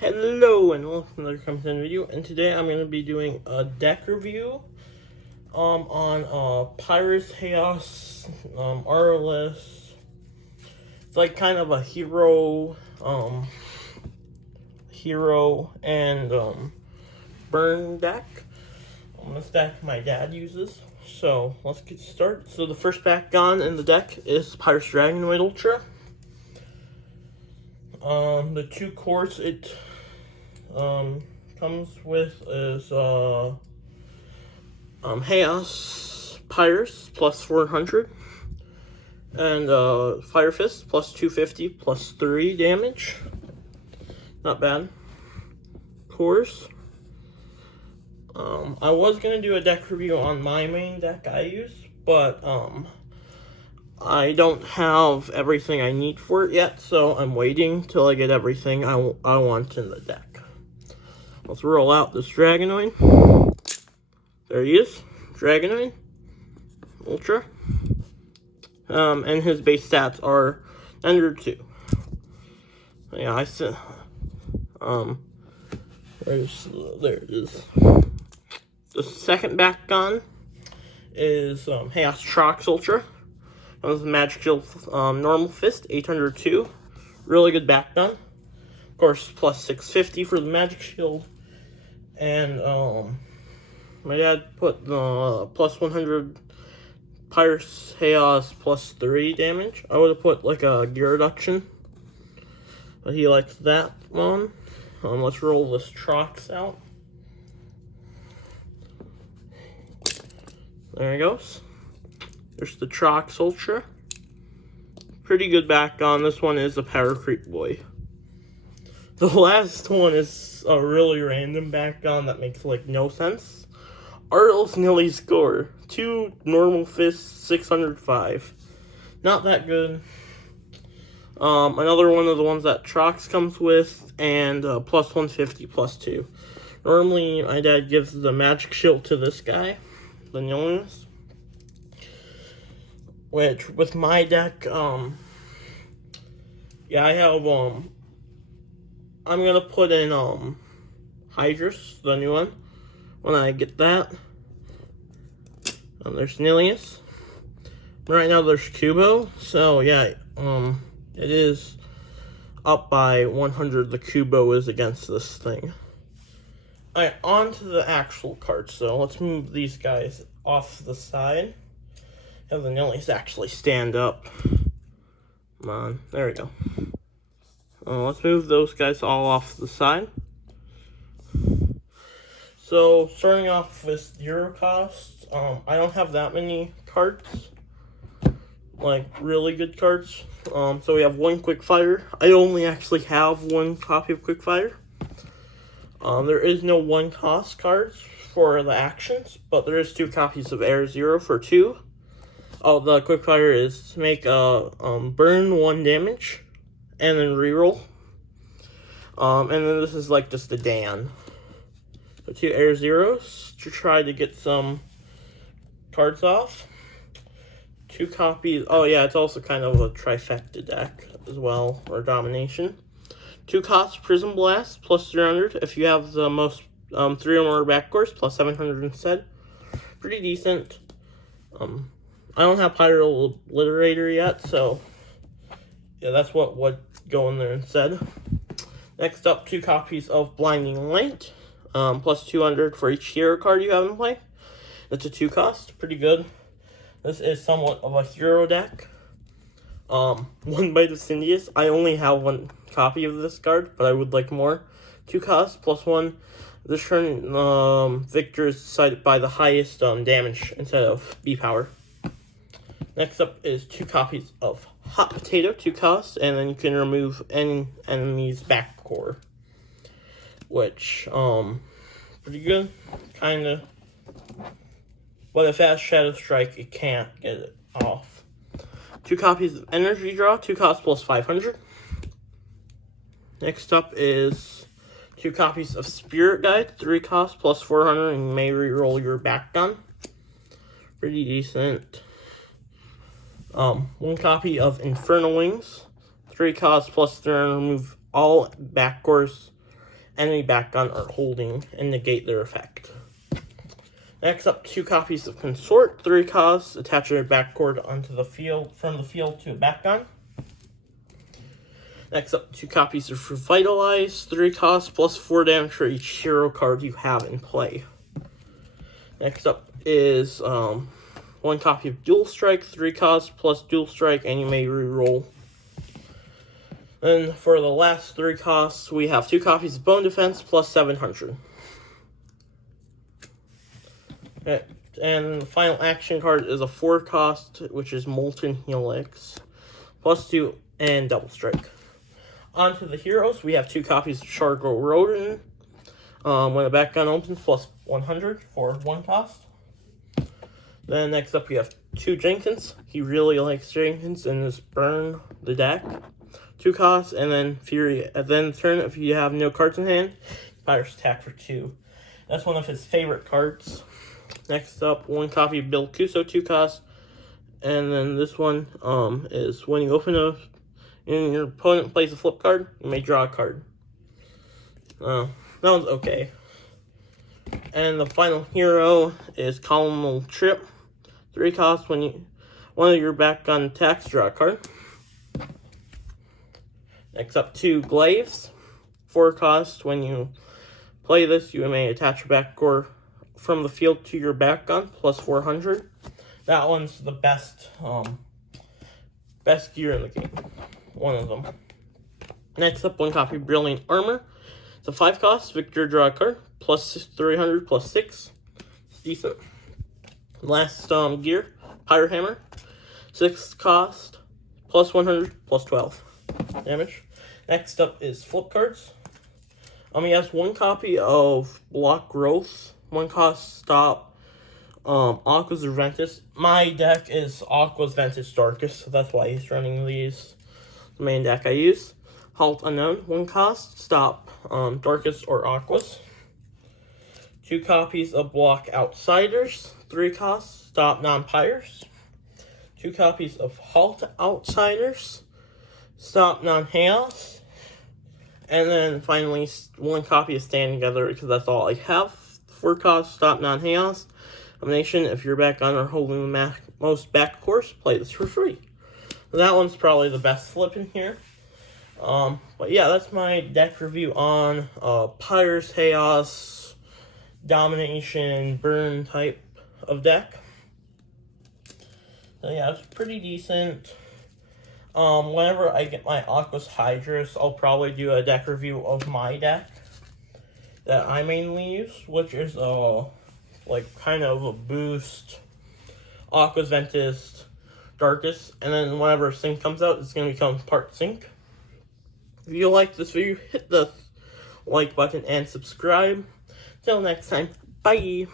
Hello and welcome to another content video, and today I'm going to be doing a deck review on Pyrus, Haos, Aurelus. It's like kind of a hero and burn deck. This deck my dad uses. So let's get started. So the first Bakugan in the deck is Pyrus Dragonoid Ultra. The two cores it comes with is Haos Pyrus plus 400 and Fire Fist plus 250 plus 3 damage. Not bad. Cores. I was gonna do a deck review on my main deck I use, but I don't have everything I need for it yet, so I'm waiting till I get everything I want in the deck. Let's roll out this Dragonoid. There he is, Dragonoid Ultra. And his base stats are under 2. Yeah, I said, there it is. The second Bakugan is Haos Trox Ultra. With Magic Shield, Normal Fist, 802. Really good Bakugan. Of course, plus 650 for the Magic Shield. And my dad put the plus 100 Pyrus Haos plus 3 damage. I would have put like a gear reduction, but he likes that one. Let's roll this Trox out. There he goes. There's the Trox Ultra. Pretty good Bakugan. This one is a Power Creep Boy. The last one is a really random Bakugan that makes like no sense. Aurelus Nilly Score. 2 normal fists, 605. Not that good. Another one of the ones that Trox comes with, and plus 150, plus 2. Normally, my dad gives the Magic Shield to this guy, the Nilliness. Which, with my deck, yeah, I have, I'm gonna put in, Hydrus, the new one, when I get that. There's Nilius. Right now there's Kubo, so yeah, it is up by 100, the Kubo is against this thing. Alright, on to the actual cards, so let's move these guys off the side. Have the Nillies actually stand up. Come on, there we go. Let's move those guys all off the side. So, starting off with Euro cost, I don't have that many cards. Like, really good cards. So we have one Quickfire. I only actually have one copy of Quickfire. There is no one cost cards for the actions, but there is 2 copies of Air Zero for 2. Oh, the Quickfire is to make burn 1 damage, and then reroll. And then this is like just a Dan. So 2 Air Zeros to try to get some cards off. 2 copies. Oh yeah, it's also kind of a trifecta deck as well, or Domination. 2 costs Prism Blast plus 300 if you have the most 3 or more backcourse, plus 700 instead. Pretty decent. I don't have Pyro Obliterator yet, so yeah, that's what would go in there instead. Next up, 2 copies of Blinding Light, plus 200 for each hero card you have in play. That's a 2 cost, pretty good. This is somewhat of a hero deck. 1 Bite of Cindius. I only have 1 copy of this card, but I would like more. 2 costs, plus 1. This turn, victor is decided by the highest damage instead of B power. Next up is 2 copies of Hot Potato, 2 costs, and then you can remove any enemy's back core. Which, pretty good, kinda. But if it has Shadow Strike, it can't get it off. 2 copies of Energy Draw, 2 costs plus 500. Next up is 2 copies of Spirit Guide, 3 costs plus 400, and you may reroll your Bakugan. Pretty decent. 1 copy of Infernal Wings, 3 costs plus 300, remove all backcourse enemy backgun are holding and negate their effect. Next up, 2 copies of Consort, 3 costs, attach your backcord onto the field, from the field to a backgun. Next up, 2 copies of Revitalize, 3 costs, plus 4 damage for each hero card you have in play. Next up is 1 copy of Dual Strike, 3 costs, plus Dual Strike, and you may reroll. Then for the last 3 costs, we have 2 copies of Bone Defense, plus 700. Okay. And the final action card is a 4 cost, which is Molten Helix, plus 2 and Double Strike. On to the heroes, we have 2 copies of Shargo Rodin. When a backgun opens, plus 100 for 1 cost. Then next up, we have 2 Jenkins. He really likes Jenkins and just burn the deck. 2 costs, and then Fury. At the end of the turn, if you have no cards in hand, Pyrus attack for 2. That's one of his favorite cards. Next up, 1 copy of Bill Cuso, 2 costs. And then this one is when you open a and your opponent plays a flip card, you may draw a card. That one's okay. And the final hero is Colonel Trip. 3 costs. When one of your backgun attacks, draw a card. Next up, 2 Glaives. 4 costs. When you play this, you may attach your backcore from the field to your backgun, plus 400. That one's the best gear in the game. One of them. Next up, 1 copy of Brilliant Armor. It's a 5 cost. Victor, draw a card. Plus 300, plus 6. It's decent. Last gear, Pyre Hammer. 6 cost. Plus 100, plus 12 damage. Next up is flip cards. He has 1 copy of Block Growth. 1 cost, Stop. Aqua's Ventus. My deck is Aqua's Ventus Darkest, so that's why he's running these. The main deck I use. Halt Unknown. 1 cost, Stop. Darkest or Aquas. 2 copies of Block Outsiders. 3 costs, Stop Non-Pyres. 2 copies of Halt Outsiders. Stop Non-Haos. And then finally, 1 copy of Stand Together, because that's all I have. 4 costs, Stop Non-Haos. Domination, if you're back on or holding the most back course, play this for free. That one's probably the best flip in here. But yeah, that's my deck review on Pyrus, Haos, Domination, Burn type of deck. So yeah, it's pretty decent. Whenever I get my Aquos Hydrus, I'll probably do a deck review of my deck that I mainly use, which is like kind of a boost, Aquos Ventus, Darkest, and then whenever Sync comes out, it's going to become part Sync. If you like this video, hit the like button and subscribe. Till next time, bye!